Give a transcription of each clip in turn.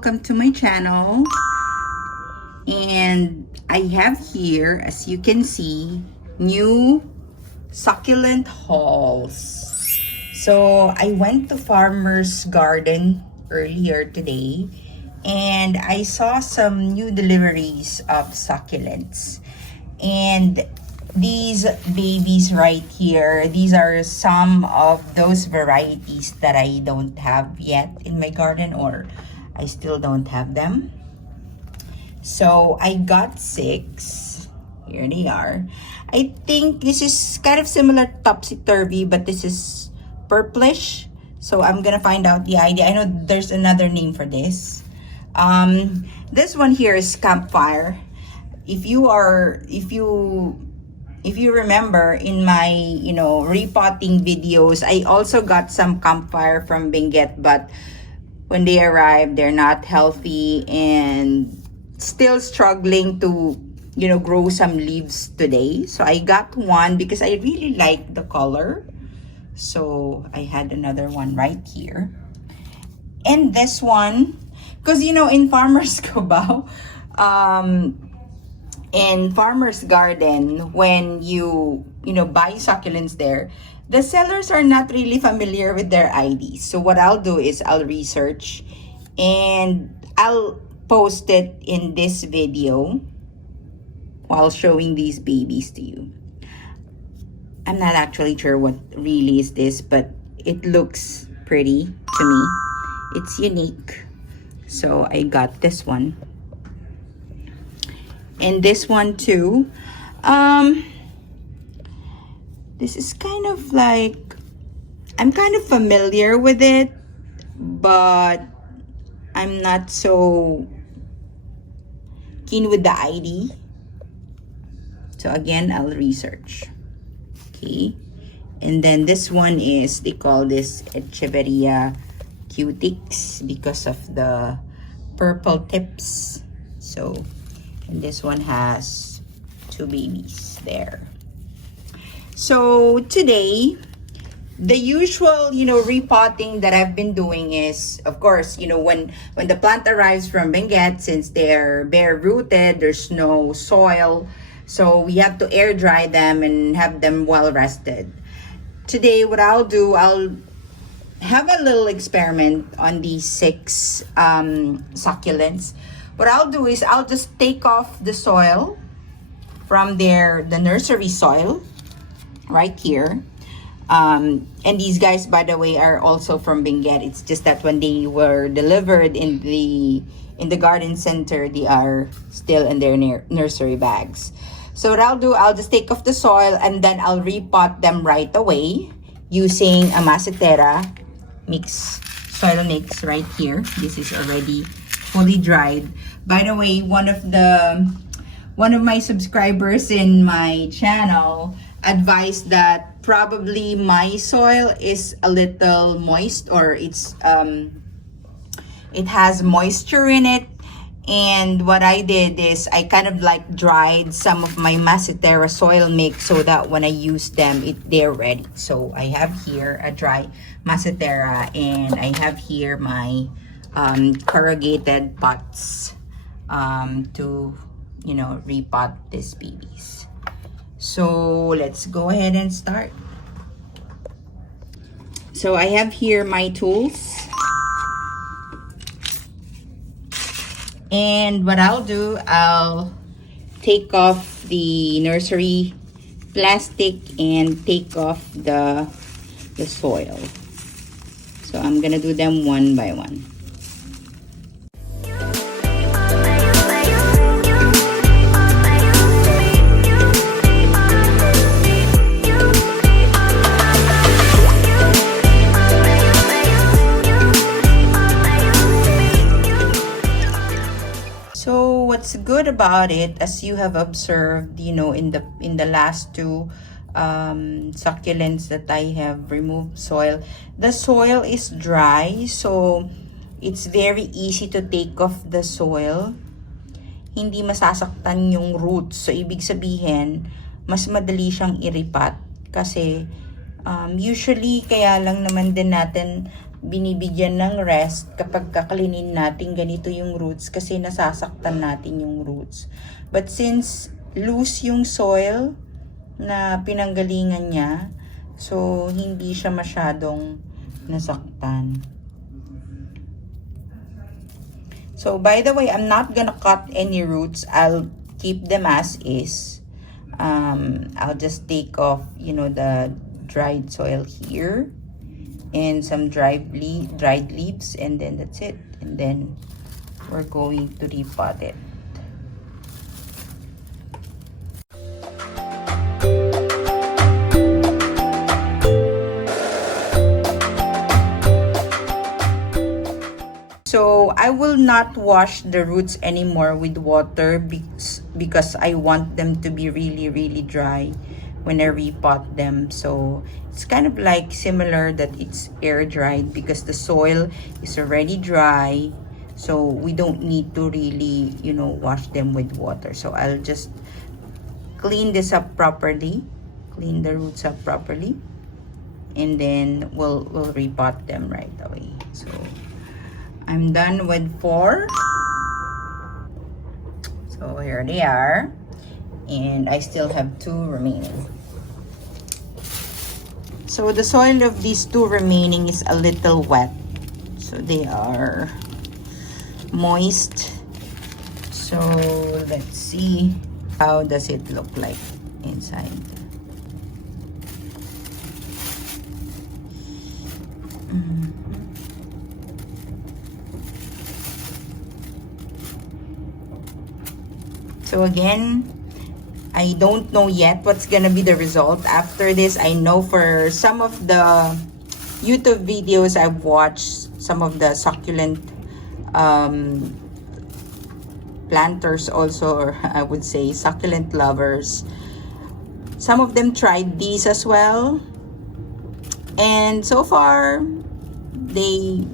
welcome to my channel. And I have here, as you can see, new succulent hauls. So I went to Farmer's Garden earlier today and I saw some new deliveries of succulents. And these babies right here, these are some of those varieties that I don't have yet in my garden, or I still don't have them. So I got 6. Here they are. I think this is kind of similar to topsy-turvy, but this is purplish. So I'm gonna find out the idea. I know there's another name for this. This one here is campfire. If you remember in my, repotting videos, I also got some campfire from Benguet, but when they arrived, they're not healthy and still struggling to, grow some leaves today. So I got one because I really like the color. So I had another one right here. And this one, because, in Farmer's Cubao, in Farmer's Garden, when you buy succulents there, the sellers are not really familiar with their IDs. So what I'll do is I'll research and I'll post it in this video while showing these babies to you. I'm not actually sure what really is this, but it looks pretty to me. It's unique. So I got this one. And this one too. This is kind of like, I'm kind of familiar with it, but I'm not so keen with the ID. So again, I'll research. Okay. And then this one is, they call this Echeveria cutix because of the purple tips. So, and this one has 2 babies there. So today, the usual, repotting that I've been doing is, of course, when the plant arrives from Benguet, since they're bare rooted, there's no soil. So we have to air dry them and have them well rested. Today, what I'll do, I'll have a little experiment on these 6 succulents. What I'll do is I'll just take off the soil from the nursery soil right here. And these guys, by the way, are also from Benguet. It's just that when they were delivered in the garden center, they are still in their nursery bags. So what I'll do, I'll just take off the soil and then I'll repot them right away using a Masitera soil mix right here. This is already fully dried. By the way, one of my subscribers in my channel advised that probably my soil is a little moist, or it has moisture in it. And what I did is I kind of like dried some of my Masitera soil mix so that when I use them, they're ready. So I have here a dry Masitera and I have here my corrugated pots to repot these babies. So let's go ahead and start. So I have here my tools, and what I'll do, I'll take off the nursery plastic and take off the soil. So I'm gonna do them one by one. What's good about it, as you have observed, in the last 2 succulents that I have removed soil, the soil is dry, so it's very easy to take off the soil. Hindi masasaktan yung roots. So ibig sabihin, mas madali siyang iripat kasi usually kaya lang naman din natin binibigyan ng rest kapag kakalinin natin ganito yung roots kasi nasasaktan natin yung roots. But since loose yung soil na pinanggalingan niya, so hindi siya masyadong nasaktan. So by the way, I'm not gonna cut any roots. I'll keep them as is. I'll just take off, you know, the dried soil here and some dried leaves, and then that's it. And then we're going to repot it. So I will not wash the roots anymore with water because I want them to be really dry when I repot them. So it's kind of like similar that it's air dried because the soil is already dry. So we don't need to really, you know, wash them with water. So I'll just clean this up properly, clean the roots up properly, and then we'll repot them right away. So I'm done with 4. So here they are. And I still have 2 remaining. So the soil of these 2 remaining is a little wet. So they are moist. So let's see how does it look like inside. So again, I don't know yet what's gonna be the result after this. I know for some of the YouTube videos I've watched, some of the succulent planters also, or I would say succulent lovers, some of them tried these as well, and so far they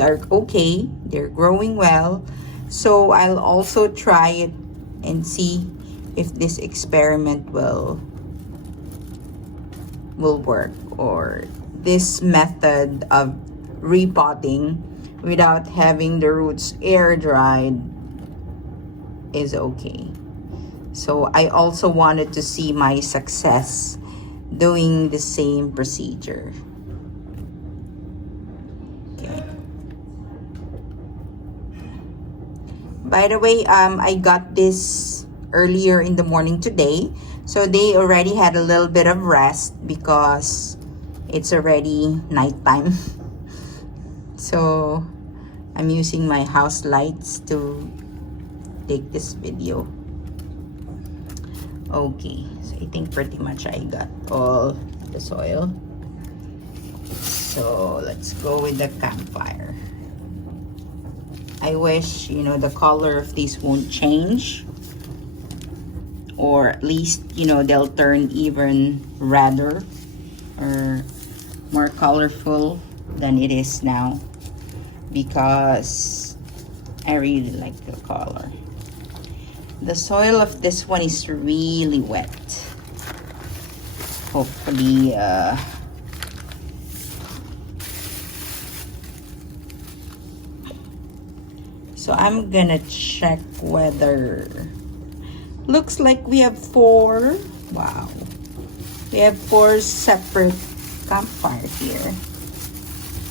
are okay. They're growing well. So I'll also try it and see if this experiment will work, or this method of repotting without having the roots air dried is okay. So I also wanted to see my success doing the same procedure. By the way, I got this earlier in the morning today. So they already had a little bit of rest because it's already nighttime. So I'm using my house lights to take this video. Okay, so I think pretty much I got all the soil. So let's go with the campfire. I wish, you know, the color of these won't change, or at least, you know, they'll turn even redder or more colorful than it is now, because I really like the color. The soil of this one is really wet. Hopefully so I'm gonna check whether, looks like we have 4. Wow, we have 4 separate campfire here.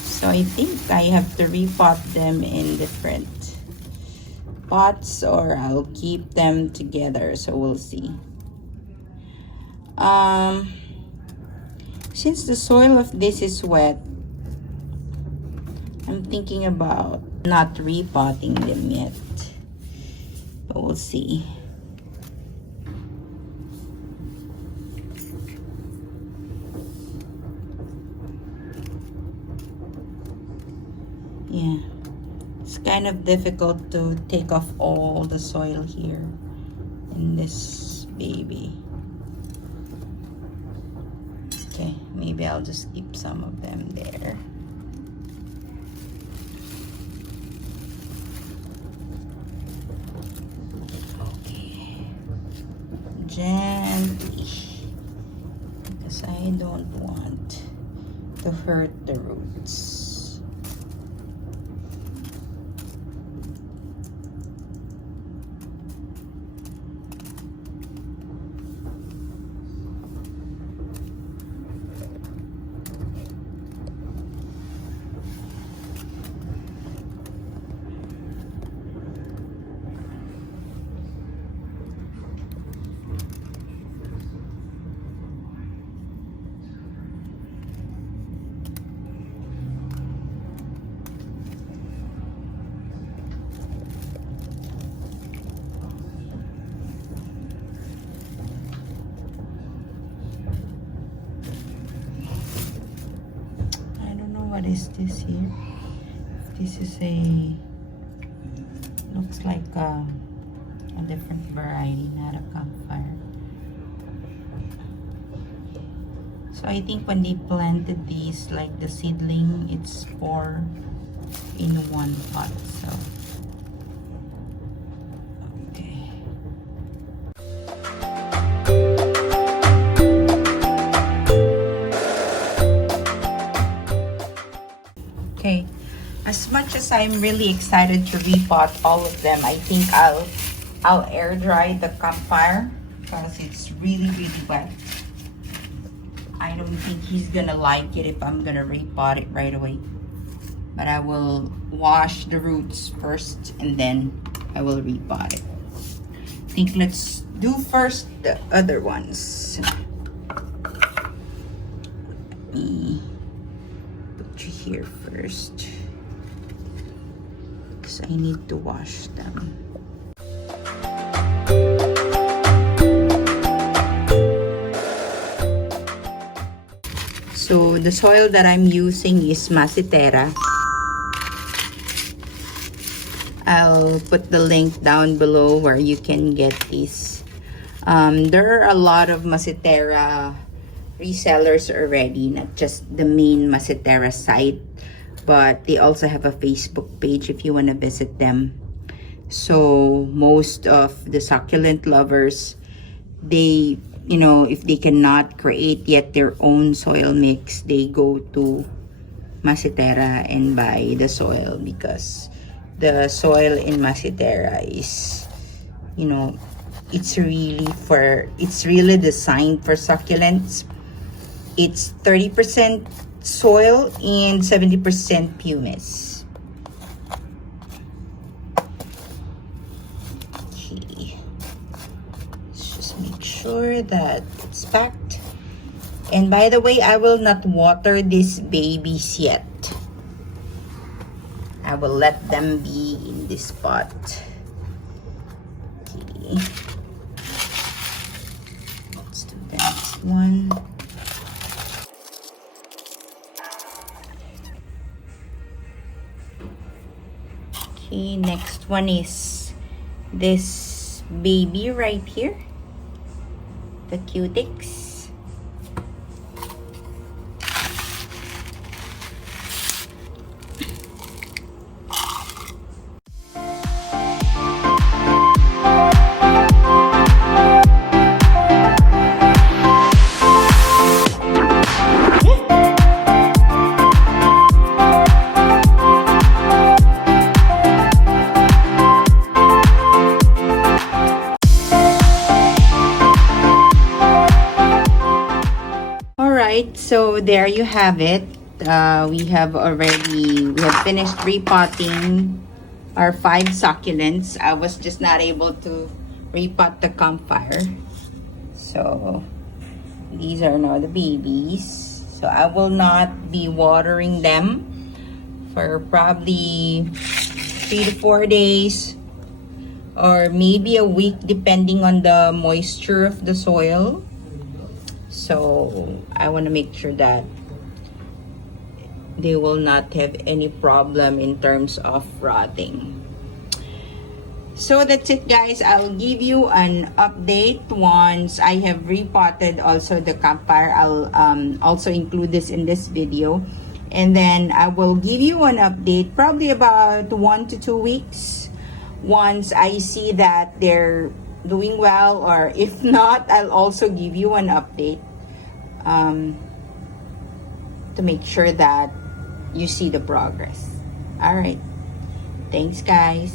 So I think I have to repot them in different pots, or I'll keep them together. So we'll see. Since the soil of this is wet, I'm thinking about not repotting them yet, but we'll see. Yeah, it's kind of difficult to take off all the soil here in this baby. Okay, maybe I'll just keep some of them there. Gently, because I don't want to hurt the roots. What is this here? This is looks like a different variety, not a campfire. So I think when they planted these, like the seedling, it's 4 in 1 pot. So okay. Okay, as much as I'm really excited to repot all of them, I think I'll air dry the campfire because it's really wet. I don't think he's gonna like it if I'm gonna repot it right away. But I will wash the roots first and then I will repot it. I think let's do first the other ones. Let me put you here first because I need to wash them. So the soil that I'm using is Masitera. I'll put the link down below where you can get these. There are a lot of Masitera resellers already, not just the main Masitera site, but they also have a Facebook page if you want to visit them. So most of the succulent lovers, they, you know, if they cannot create yet their own soil mix, they go to Masitera and buy the soil because the soil in Masitera is, you know, it's really designed for succulents. It's 30% soil and 70% pumice. Okay, let's just make sure that it's packed. And by the way, I will not water these babies yet. I will let them be in this pot. Okay. Let's do the next one. Okay, next one is this baby right here. The cutics. So there you have it. We have finished repotting our 5 succulents. I was just not able to repot the campfire. So these are now the babies. So I will not be watering them for probably 3 to 4 days or maybe a week depending on the moisture of the soil. So I want to make sure that they will not have any problem in terms of rotting. So that's it, guys. I'll give you an update once I have repotted also the campfire. I'll also include this in this video. And then I will give you an update probably about 1 to 2 weeks once I see that they're doing well, or if not, I'll also give you an update to make sure that you see the progress. All right. Thanks, guys.